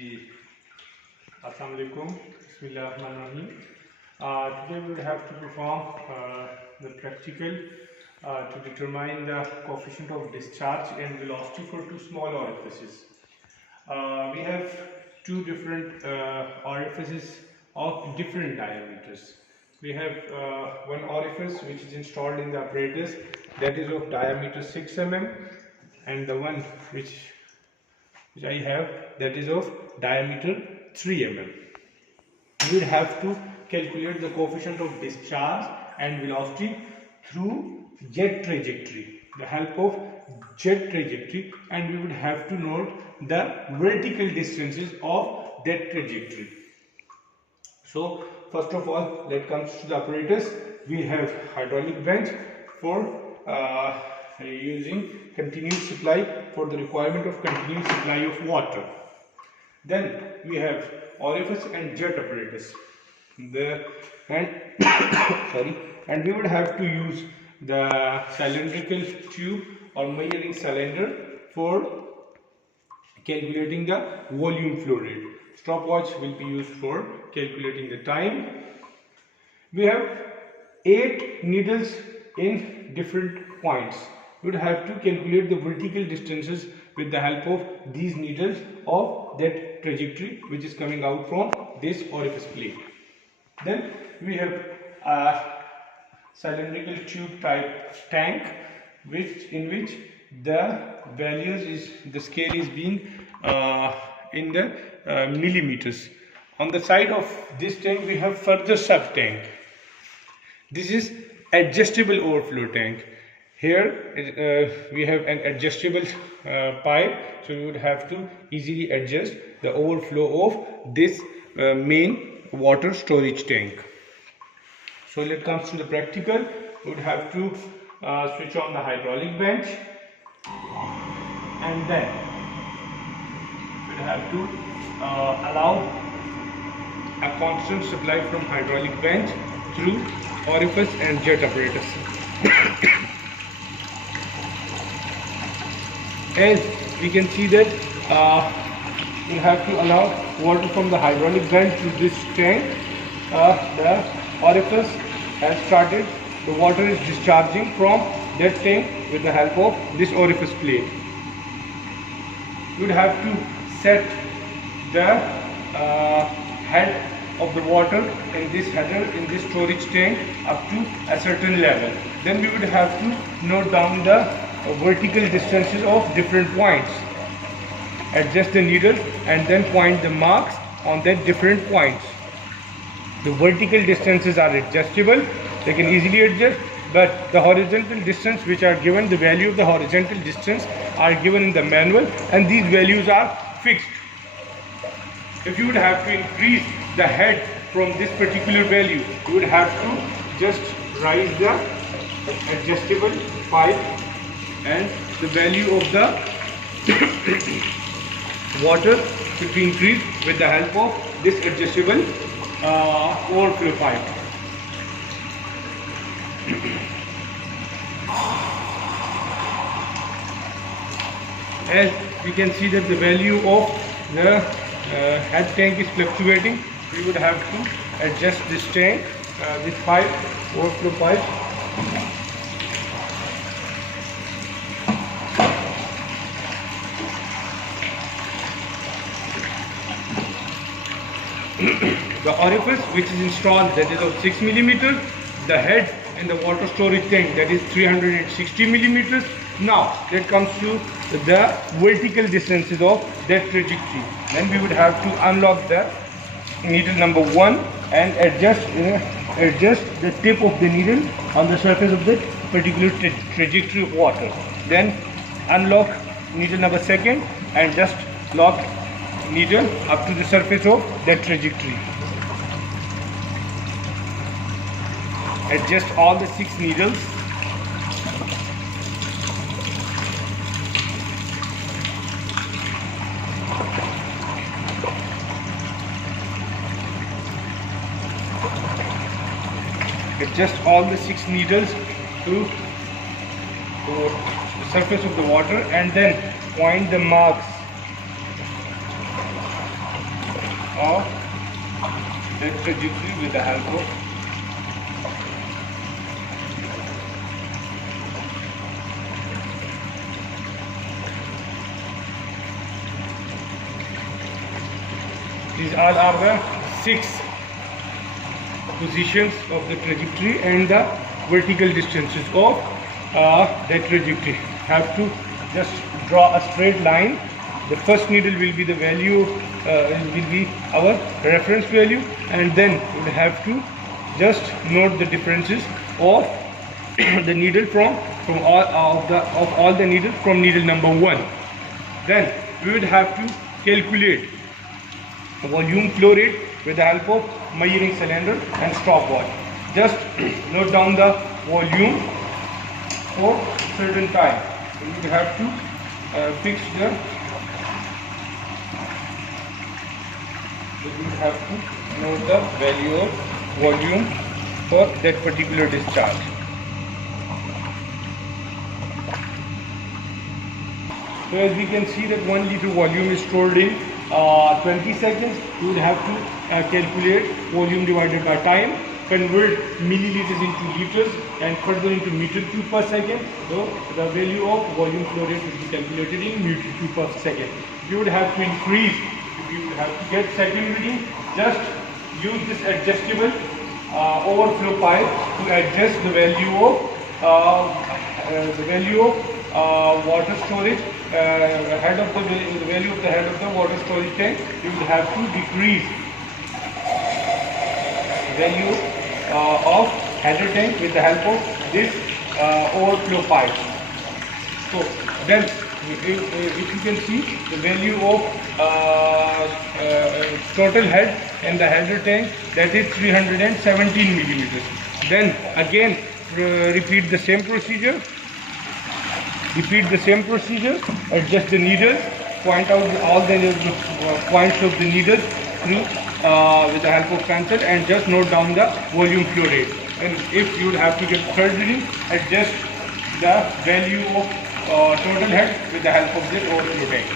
Ji, Assalamu alaikum. Bismillahirrahmanirrahim. Today we will have to perform the practical to determine the coefficient of discharge and velocity for two small orifices. We have two different orifices of different diameters. We have one orifice which is installed in the apparatus, that is of diameter 6 mm, and the one which I have, that is of diameter 3 mm. We will have to calculate the coefficient of discharge and velocity through jet trajectory, the help of jet trajectory, and we would have to note the vertical distances of that trajectory. So first of all, let's come to the apparatus. We have hydraulic bench for using continuous supply, for the requirement of continuous supply of water. Then we have orifice and jet apparatus. And we would have to use the cylindrical tube or measuring cylinder for calculating the volume flow rate. Stopwatch will be used for calculating the time. We have 8 needles in different points. We would have to calculate the vertical distances with the help of these needles of that trajectory which is coming out from this orifice plate. Then we have a cylindrical tube type tank in which the values the scale is being in the millimeters. On the side of this tank we have further sub tank. This is adjustable overflow tank. Here we have an adjustable pipe, so we would have to easily adjust the overflow of this main water storage tank. So let's come to the practical. We would have to switch on the hydraulic bench, and then we would have to allow a constant supply from hydraulic bench through orifice and jet apparatus. As we can see that we have to allow water from the hydraulic vent to this tank. The orifice has started, the water is discharging from that tank with the help of this orifice plate. You would have to set the head of the water in this header, in this storage tank, up to a certain level. Then we would have to note down the vertical distances of different points, adjust the needle, and then point the marks on that different points. The vertical distances are adjustable, they can easily adjust, but the horizontal distance which are given, the value of the horizontal distance are given in the manual, and these values are fixed. If you would have to increase the head from this particular value, you would have to just raise the adjustable pipe, and the value of the water should be increased with the help of this adjustable overflow pipe. As we can see that the value of the head tank is fluctuating, we would have to adjust this tank, this pipe, overflow pipe. The orifice which is installed, that is of 6 mm, the head in the water storage tank, that is 360 mm. Now that comes to the vertical distances of that trajectory. Then we would have to unlock the needle number 1 and adjust the tip of the needle on the surface of the particular trajectory of water. Then unlock needle number 2 and just lock needle up to the surface of that trajectory. Adjust all the 6 needles. Adjust all the 6 needles to the surface of the water, and then point the marks of the trajectory with the help of these all are the 6 positions of the trajectory and the vertical distances of that trajectory. Have to just draw a straight line. The first needle will be the value, will be our reference value, and then we will have to just note the differences of the needle from all the needles from needle number 1. Then we would have to calculate volume flow rate with the help of measuring cylinder and stopwatch. Just note down the volume for certain time. So you have to fix the. You have to note the value of volume for that particular discharge. So as we can see that 1 liter volume is stored in 20 seconds. You will have to calculate volume divided by time, convert milliliters into liters and further into meter cube per second. So the value of volume flow rate will be calculated in meter cube per second. You would have to increase, if you would have to get second reading, just use this adjustable overflow pipe to adjust the value of water storage, the value of the head of the water storage tank. You will have to decrease value of header tank with the help of this overflow pipe. So then if you can see the value of total head and the header tank, that is 317 millimeters. Then again repeat the same procedure. Adjust the needles, point out all the points of the needles through with the help of pencil, and just note down the volume flow rate. And if you would have to get third reading, adjust the value of total head with the help of this overflow tank.